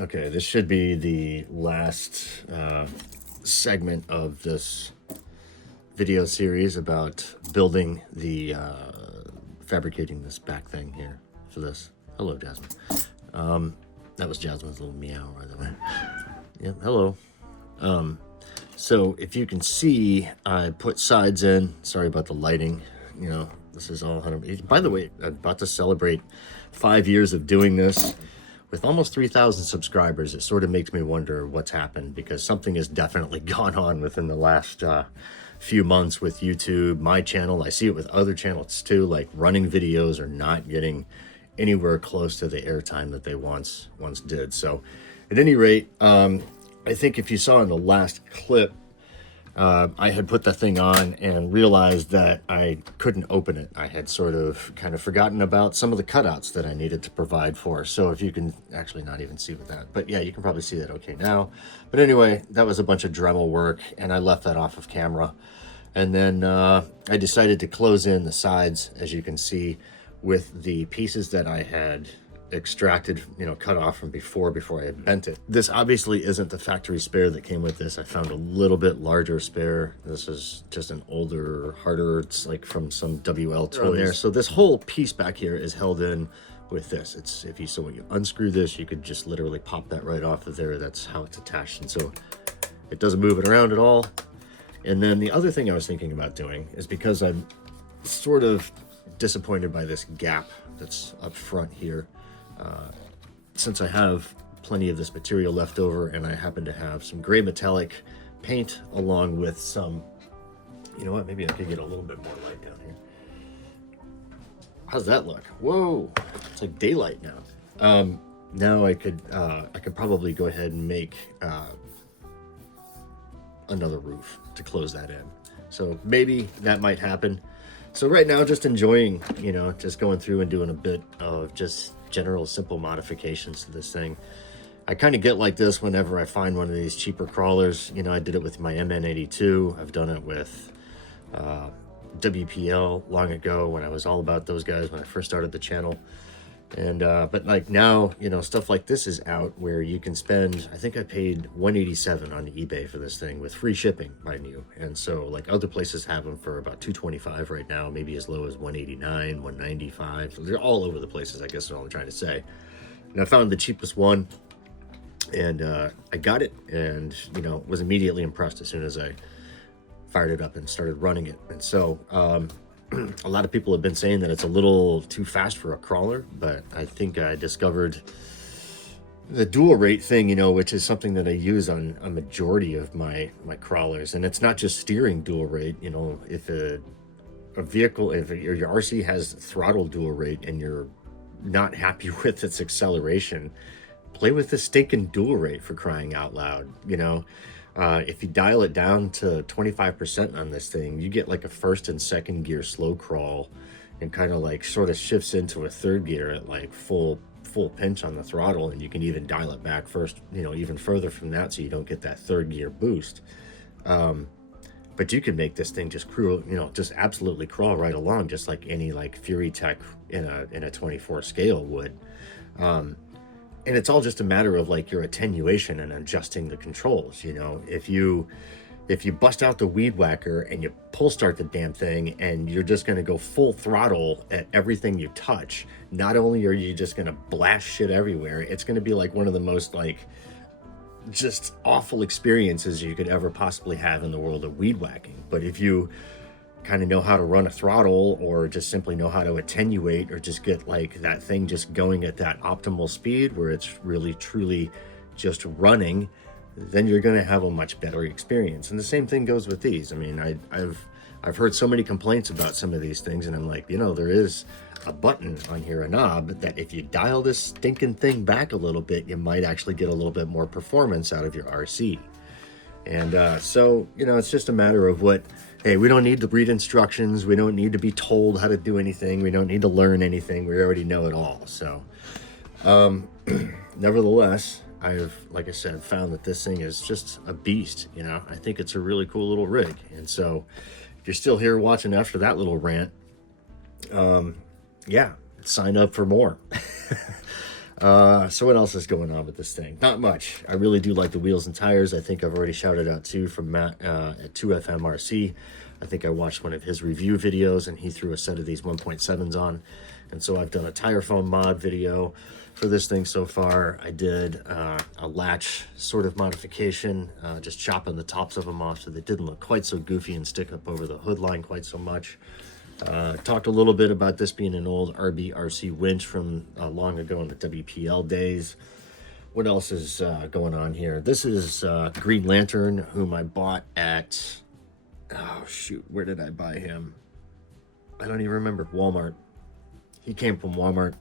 Okay, this should be the last segment of this video series about building the fabricating this back thing here for this. Hello, Jasmine. That was Jasmine's little meow, by the way. Yep, hello. So if you can see, I put sides in. Sorry about the lighting. You know, this is all 100. By the way, I'm about to celebrate 5 years of doing this. With almost 3,000 subscribers, it sort of makes me wonder what's happened, because something has definitely gone on within the last few months with YouTube, my channel. I see it with other channels too, like running videos are not getting anywhere close to the airtime that they once did. So at any rate, I think if you saw in the last clip, I had put the thing on and realized that I couldn't open it. I had sort of kind of forgotten about some of the cutouts that I needed to provide for. So if you can actually not even see with that, but yeah, you can probably see that okay now. But anyway, that was a bunch of Dremel work and I left that off of camera. And then I decided to close in the sides, as you can see, with the pieces that I had extracted, you know, cut off from before I had bent it. This obviously isn't the factory spare that came with this. I found a little bit larger spare. This is just an older, harder, it's like from some WL toys there. So this whole piece back here is held in with this. It's, if you, so when you unscrew this, you could just literally pop that right off of there. That's how it's attached. And so it doesn't move it around at all. And then the other thing I was thinking about doing is, because I'm sort of disappointed by this gap that's up front here, since I have plenty of this material left over and I happen to have some gray metallic paint along with some, you know what, maybe I could get a little bit more light down here. How's that look? Whoa, it's like daylight now. Now I could probably go ahead and make another roof to close that in. So maybe that might happen. So right now, just enjoying, you know, just going through and doing a bit of just general simple modifications to this thing. I kind of get like this whenever I find one of these cheaper crawlers. You know, I did it with my MN82. I've done it with WPL long ago when I was all about those guys when I first started the channel. And but like now, you know, stuff like this is out where you can spend, I think I paid $187 on eBay for this thing with free shipping, mind you. And so like other places have them for about $225 right now, maybe as low as $189, $195. So they're all over the places, I guess is all I'm trying to say. And I found the cheapest one and I got it, and, you know, was immediately impressed as soon as I fired it up and started running it. And so a lot of people have been saying that it's a little too fast for a crawler, but I think I discovered the dual rate thing, you know, which is something that I use on a majority of my crawlers. And it's not just steering dual rate. You know, if a vehicle, if your RC has throttle dual rate and you're not happy with its acceleration, play with the stinking dual rate, for crying out loud, you know. If you dial it down to 25% on this thing, you get like a first and second gear slow crawl, and kind of like sort of shifts into a third gear at like full pinch on the throttle. And you can even dial it back first, you know, even further from that, so you don't get that third gear boost. But you can make this thing just cruise, you know, just absolutely crawl right along, just like any like Fury Tech in a 24 scale would. And it's all just a matter of like your attenuation and adjusting the controls. You know, if you bust out the weed whacker and you pull start the damn thing and you're just going to go full throttle at everything you touch, not only are you just going to blast shit everywhere, it's going to be like one of the most like just awful experiences you could ever possibly have in the world of weed whacking. But if you kind of know how to run a throttle, or just simply know how to attenuate, or just get like that thing just going at that optimal speed where it's really truly just running, then you're going to have a much better experience. And the same thing goes with these. I mean, I've heard so many complaints about some of these things, and I'm like, you know, there is a button on here, a knob, that if you dial this stinking thing back a little bit, you might actually get a little bit more performance out of your RC. And so, you know, it's just a matter of what, hey, we don't need to read instructions. We don't need to be told how to do anything. We don't need to learn anything. We already know it all. So, nevertheless, I've, like I said, found that this thing is just a beast. You know, I think it's a really cool little rig. And so if you're still here watching after that little rant, yeah, sign up for more. So what else is going on with this thing? Not much. I really do like the wheels and tires. I think I've already shouted out too from Matt at 2FMRC. I think I watched one of his review videos and he threw a set of these 1.7s on. And so I've done a tire foam mod video for this thing so far. I did a latch sort of modification, just chopping the tops of them off so they didn't look quite so goofy and stick up over the hood line quite so much. Talked a little bit about this being an old RC winch from long ago in the WPL days. What else is going on here? This is Green Lantern, whom I bought at, oh shoot, where did I buy him? I don't even remember. Walmart. He came from Walmart.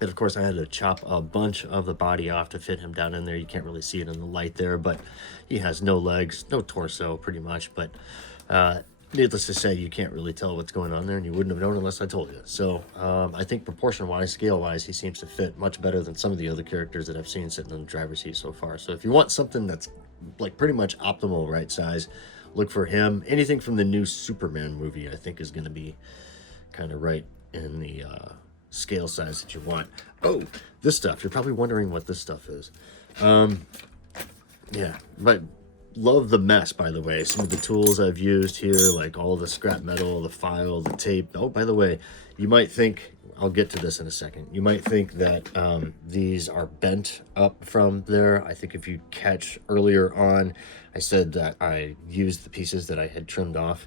And of course I had to chop a bunch of the body off to fit him down in there. You can't really see it in the light there, but he has no legs, no torso pretty much. But needless to say, you can't really tell what's going on there, and you wouldn't have known unless I told you. So I think proportion-wise, scale-wise, he seems to fit much better than some of the other characters that I've seen sitting in the driver's seat so far. So if you want something that's like pretty much optimal right size, look for him. Anything from the new Superman movie, I think, is going to be kind of right in the scale size that you want. Oh, this stuff. You're probably wondering what this stuff is. Yeah, but love the mess, by the way. Some of the tools I've used here, like all the scrap metal, the file, the tape. Oh, by the way, you might think, I'll get to this in a second, you might think that these are bent up from there. I think if you catch earlier on, I said that I used the pieces that I had trimmed off.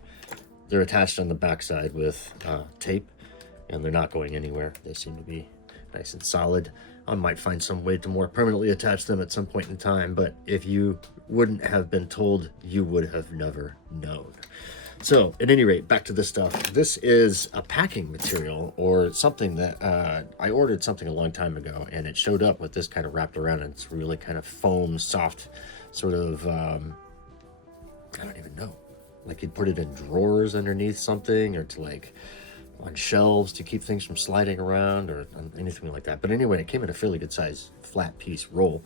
They're attached on the backside with tape, and they're not going anywhere. They seem to be nice and solid. I might find some way to more permanently attach them at some point in time, but if you wouldn't have been told, you would have never known. So at any rate, back to this stuff. This is a packing material or something that I ordered something a long time ago, and it showed up with this kind of wrapped around, and it's really kind of foam, soft, sort of, I don't even know. Like you'd put it in drawers underneath something, or to like on shelves to keep things from sliding around, or anything like that. But anyway, it came in a fairly good size flat piece roll.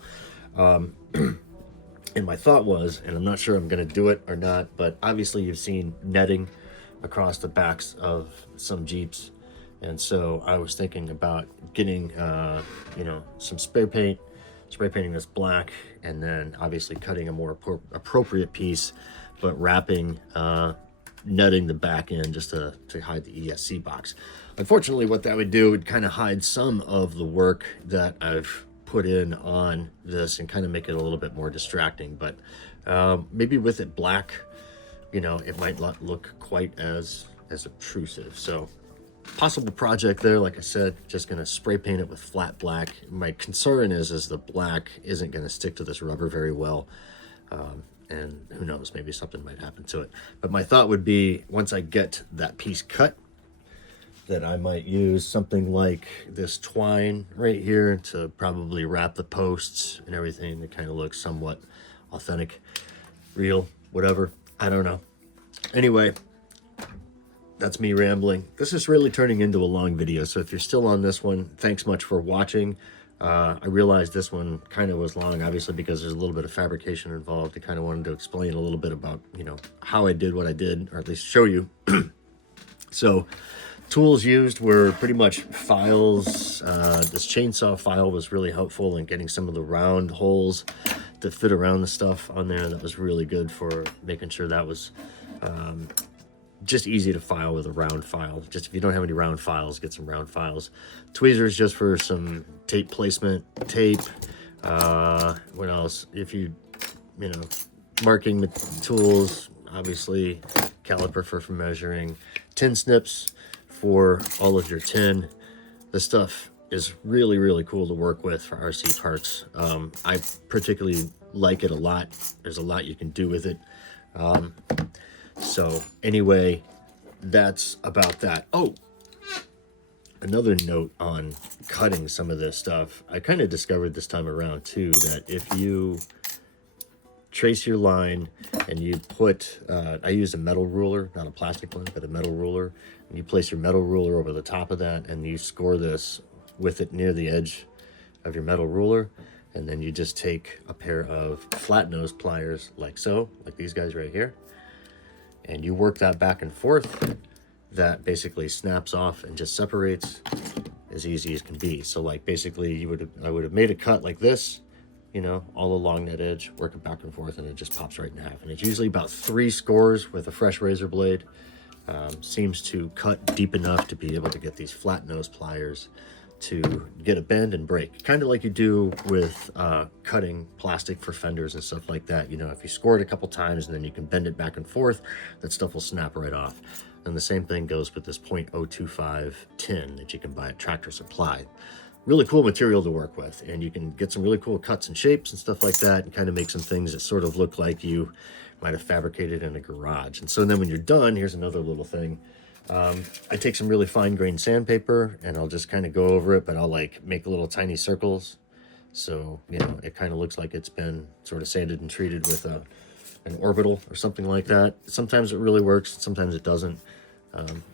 And my thought was, and I'm not sure I'm going to do it or not, but obviously you've seen netting across the backs of some Jeeps. And so I was thinking about getting, you know, some spray painting this black, and then obviously cutting a more appropriate piece, but wrapping, netting the back end just to hide the ESC box. Unfortunately, what that would do would kind of hide some of the work that I've put in on this and kind of make it a little bit more distracting. But maybe with it black, you know, it might not look quite as obtrusive. So possible project there. Like I said, just going to spray paint it with flat black. My concern is the black isn't going to stick to this rubber very well. And who knows, maybe something might happen to it. But my thought would be, once I get that piece cut, that I might use something like this twine right here to probably wrap the posts and everything to kind of look somewhat authentic, real, whatever. I don't know. Anyway, that's me rambling. This is really turning into a long video, so if you're still on this one, thanks much for watching. I realized this one kind of was long, obviously, because there's a little bit of fabrication involved. I kind of wanted to explain a little bit about, you know, how I did what I did, or at least show you. So tools used were pretty much files. This chainsaw file was really helpful in getting some of the round holes to fit around the stuff on there. That was really good for making sure that was just easy to file with a round file. Just if you don't have any round files, get some round files. Tweezers just for some tape placement, tape. What else? If you know, marking tools, obviously, caliper for measuring, tin snips for all of your tin. This stuff is really, really cool to work with for RC parts. I particularly like it a lot. There's a lot you can do with it. So anyway, that's about that. Oh, another note on cutting some of this stuff. I kind of discovered this time around too, that if you trace your line and you put, I use a metal ruler, not a plastic one, but a metal ruler, and you place your metal ruler over the top of that, and you score this with it near the edge of your metal ruler, and then you just take a pair of flat nose pliers like so, like these guys right here, and you work that back and forth. That basically snaps off and just separates as easy as can be. So like basically I would have made a cut like this, you know, all along that edge, work it back and forth, and it just pops right in half. And it's usually about 3 scores with a fresh razor blade. Seems to cut deep enough to be able to get these flat nose pliers to get a bend and break, kind of like you do with cutting plastic for fenders and stuff like that. You know, if you score it a couple times and then you can bend it back and forth, that stuff will snap right off. And the same thing goes with this .025 tin that you can buy at Tractor Supply. Really cool material to work with, and you can get some really cool cuts and shapes and stuff like that, and kind of make some things that sort of look like you might have fabricated in a garage. And so then when you're done, here's another little thing. I take some really fine-grained sandpaper and I'll just kind of go over it, but I'll like make little tiny circles. So, you know, it kind of looks like it's been sort of sanded and treated with an orbital or something like that. Sometimes it really works, sometimes it doesn't.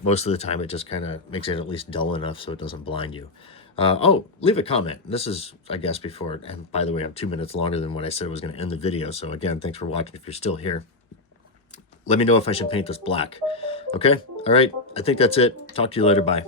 Most of the time it just kind of makes it at least dull enough so it doesn't blind you. Oh, leave a comment. This is, I guess, before, and by the way, I'm 2 minutes longer than what I said I was going to end the video. So again, thanks for watching if you're still here. Let me know if I should paint this black. Okay? All right. I think that's it. Talk to you later. Bye.